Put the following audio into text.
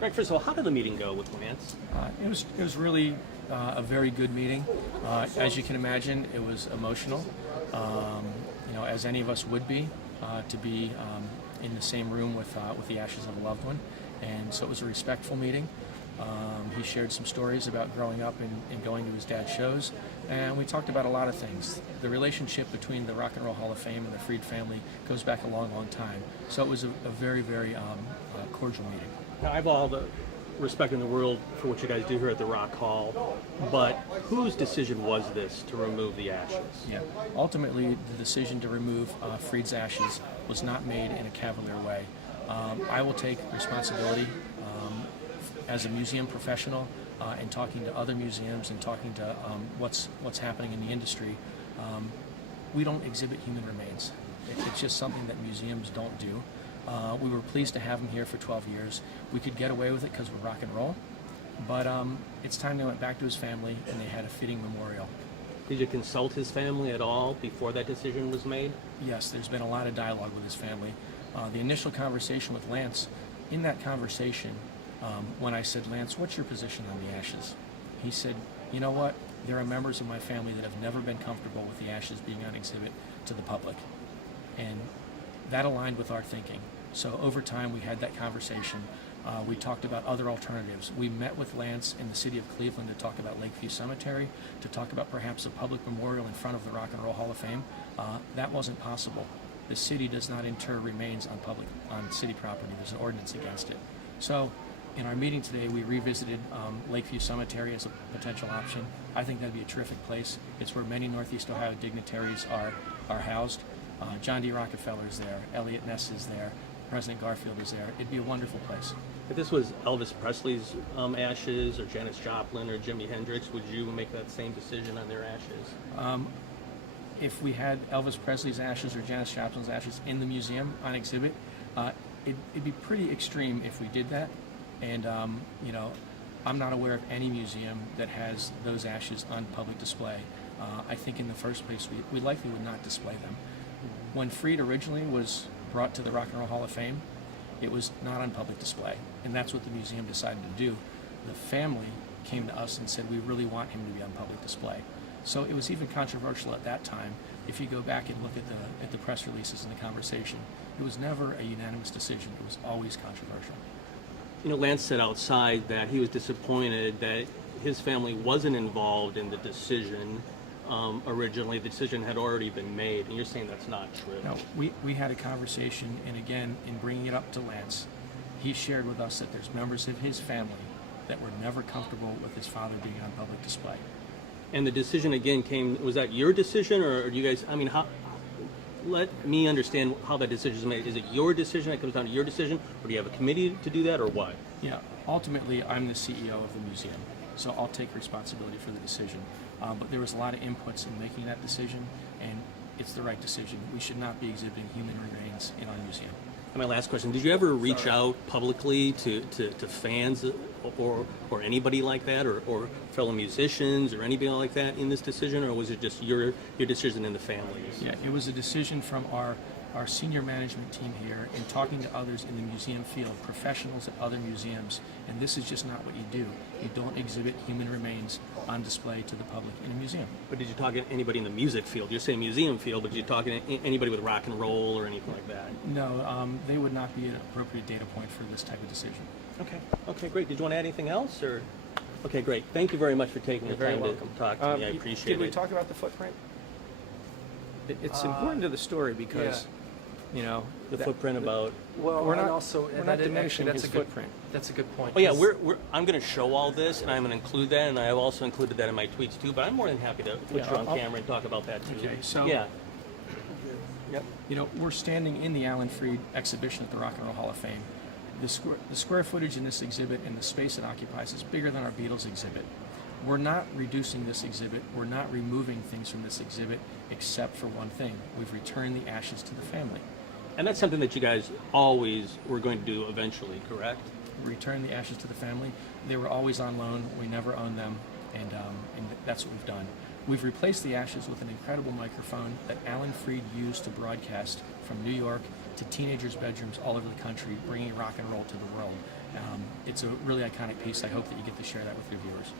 Greg, first of all, how did the meeting go with Lance? It was really a very good meeting. As you can imagine, it was emotional. As any of us would be, to be in the same room with the ashes of a loved one, and so it was a respectful meeting. He shared some stories about growing up and going to his dad's shows, and we talked about a lot of things. The relationship between the Rock and Roll Hall of Fame and the Freed family goes back a long, long time. So it was a very, very cordial meeting. Now, I have all the respect in the world for what you guys do here at the Rock Hall, but whose decision was this to remove the ashes? Yeah. Ultimately, the decision to remove Freed's ashes was not made in a cavalier way. I will take responsibility as a museum professional and talking to other museums and talking to what's happening in the industry. We don't exhibit human remains. It's just something that museums don't do. We were pleased to have him here for 12 years. We could get away with it because we're rock and roll, but it's time they went back to his family and they had a fitting memorial. Did you consult his family at all before that decision was made? Yes, there's been a lot of dialogue with his family. The initial conversation with Lance, in that conversation, when I said, Lance, what's your position on the ashes? He said, you know what? There are members of my family that have never been comfortable with the ashes being on exhibit to the public. And that aligned with our thinking. So over time, we had that conversation. We talked about other alternatives. We met with Lance in the city of Cleveland to talk about Lakeview Cemetery, to talk about perhaps a public memorial in front of the Rock and Roll Hall of Fame. That wasn't possible. The city does not inter remains on city property. There's an ordinance against it. So in our meeting today, we revisited Lakeview Cemetery as a potential option. I think that'd be a terrific place. It's where many Northeast Ohio dignitaries are housed. John D. Rockefeller is there, Elliot Ness is there, President Garfield is there. It'd be a wonderful place. If this was Elvis Presley's ashes or Janis Joplin or Jimi Hendrix, would you make that same decision on their ashes? If we had Elvis Presley's ashes or Janis Joplin's ashes in the museum on exhibit, it'd be pretty extreme if we did that. And, I'm not aware of any museum that has those ashes on public display. I think in the first place, we likely would not display them. When Freed originally was brought to the Rock and Roll Hall of Fame, it was not on public display, and that's what the museum decided to do. The family came to us and said, we really want him to be on public display. So it was even controversial at that time. If you go back and look at the press releases and the conversation, it was never a unanimous decision. It was always controversial. Lance said outside that he was disappointed that his family wasn't involved in the decision. Originally, the decision had already been made, and you're saying that's not true. No, we had a conversation, and again, in bringing it up to Lance, he shared with us that there's members of his family that were never comfortable with his father being on public display. And the decision again was that your decision, or do you guys, let me understand how that decision is made. Is it your decision, that comes down to your decision, or do you have a committee to do that, or what? Yeah, ultimately, I'm the CEO of the museum, so I'll take responsibility for the decision. But there was a lot of inputs in making that decision, and it's the right decision. We should not be exhibiting human remains in our museum. And my last question, did you ever reach out publicly to fans or anybody like that, or fellow musicians or anybody like that in this decision, or was it just your decision and the families? Yeah, it was a decision from our senior management team here and talking to others in the museum field, professionals at other museums, and this is just not what you do. You don't exhibit human remains on display to the public in a museum. But did you talk to anybody in the music field? You're saying museum field, but did you talk to anybody with rock and roll or anything like that? No, they would not be an appropriate data point for this type of decision. Okay, great. Did you want to add anything else? Or okay, great. Thank you very much for taking the time to talk to me. I appreciate it. Did we talk about the footprint? It's important to the story because, the footprint about. Well, we're not diminishing his that's footprint. That's a good point. Oh yeah, I'm going to show all this, and I'm going to include that, and I have also included that in my tweets too. But I'm more than happy to put you on camera and talk about that too. Okay, so yeah. Yep. We're standing in the Alan Freed exhibition at the Rock and Roll Hall of Fame. The square footage in this exhibit and the space it occupies is bigger than our Beatles exhibit. We're not reducing this exhibit. We're not removing things from this exhibit except for one thing. We've returned the ashes to the family. And that's something that you guys always were going to do eventually, correct? Return the ashes to the family. They were always on loan. We never owned them, and that's what we've done. We've replaced the ashes with an incredible microphone that Alan Freed used to broadcast from New York to teenagers' bedrooms all over the country, bringing rock and roll to the world. It's a really iconic piece. I hope that you get to share that with your viewers.